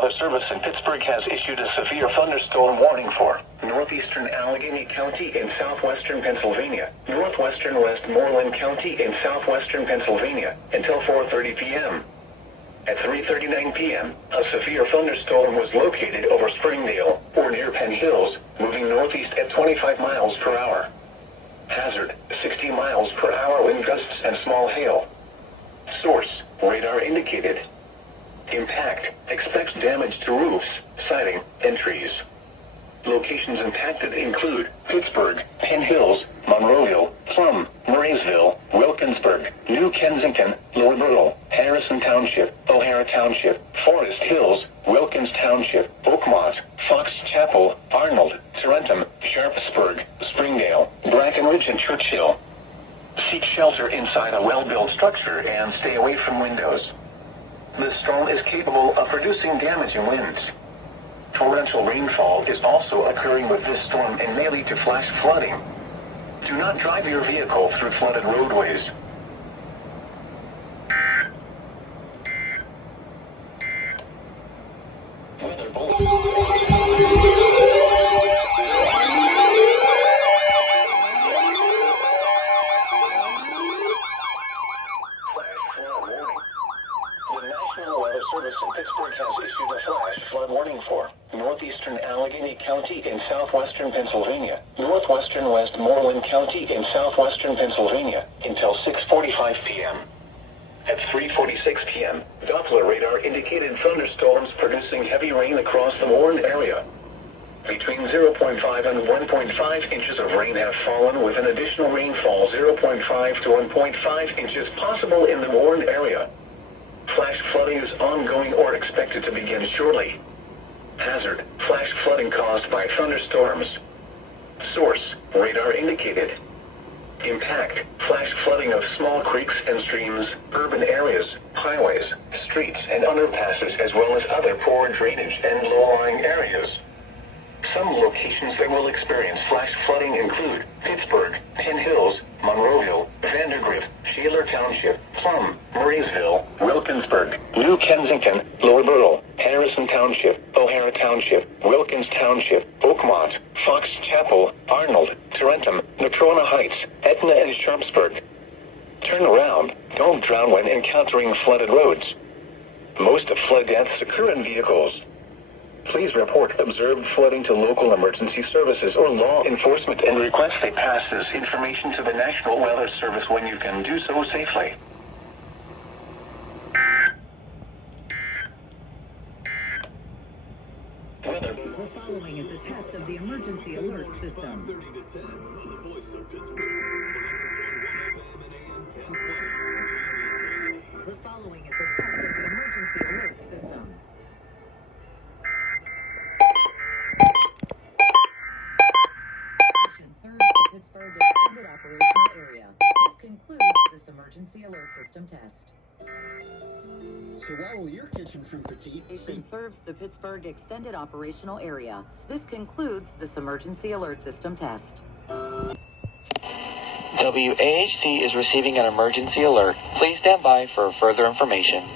Weather Service in Pittsburgh has issued a severe thunderstorm warning for northeastern Allegheny County in southwestern Pennsylvania, northwestern Westmoreland County in southwestern Pennsylvania, until 4:30 p.m. At 3:39 p.m., a severe thunderstorm was located over Springdale, or near Penn Hills, moving northeast at 25 miles per hour. Hazard, 60 miles per hour wind gusts and small hail. Source, radar indicated. Impact, expects damage to roofs, siding, and trees. Locations impacted include Pittsburgh, Penn Hills, Monroeville, Plum, Murraysville, Wilkinsburg, New Kensington, Lower Borough, Harrison Township, O'Hara Township, Forest Hills, Wilkins Township, Oakmont, Fox Chapel, Arnold, Tarentum, Sharpsburg, Springdale, Brackenridge, and Churchill. Seek shelter inside a well-built structure and stay away from windows. The storm is capable of producing damaging winds. Torrential rainfall is also occurring with this storm and may lead to flash flooding. Do not drive your vehicle through flooded roadways. Weather Service in Pittsburgh has issued a flash flood warning for northeastern Allegheny County in southwestern Pennsylvania, northwestern Westmoreland County in southwestern Pennsylvania, until 6:45 p.m. At 3:46 p.m., Doppler radar indicated thunderstorms producing heavy rain across the Warren area. Between 0.5 and 1.5 inches of rain have fallen, with an additional rainfall 0.5 to 1.5 inches possible in the Warren area. Flash flooding is ongoing or expected to begin shortly. Hazard, flash flooding caused by thunderstorms. Source, radar indicated. Impact, flash flooding of small creeks and streams, urban areas, highways, streets, and underpasses, as well as other poor drainage and low-lying areas. Some locations that will experience flash flooding include Pittsburgh, Penn Hills, Monroeville, Vandergrift, Shaler Township, Plum, Murraysville, Wilkinsburg, New Kensington, Lower Borough, Harrison Township, O'Hara Township, Wilkins Township, Oakmont, Fox Chapel, Arnold, Tarentum, Natrona Heights, Etna, and Sharpsburg. Turn around. Don't drown when encountering flooded roads. Most flood deaths occur in vehicles. Please report observed flooding to local emergency services or law enforcement and request they pass this information to the National Weather Service when you can do so safely. Weather. The following is a test of the emergency alert system. The following is a test of the emergency alert system. Serves the Pittsburgh Extended Operational Area. This concludes this emergency alert system test. So why will your kitchen from Petite Station serves the Pittsburgh Extended Operational Area. This concludes this emergency alert system test. WAHC is receiving an emergency alert. Please stand by for further information.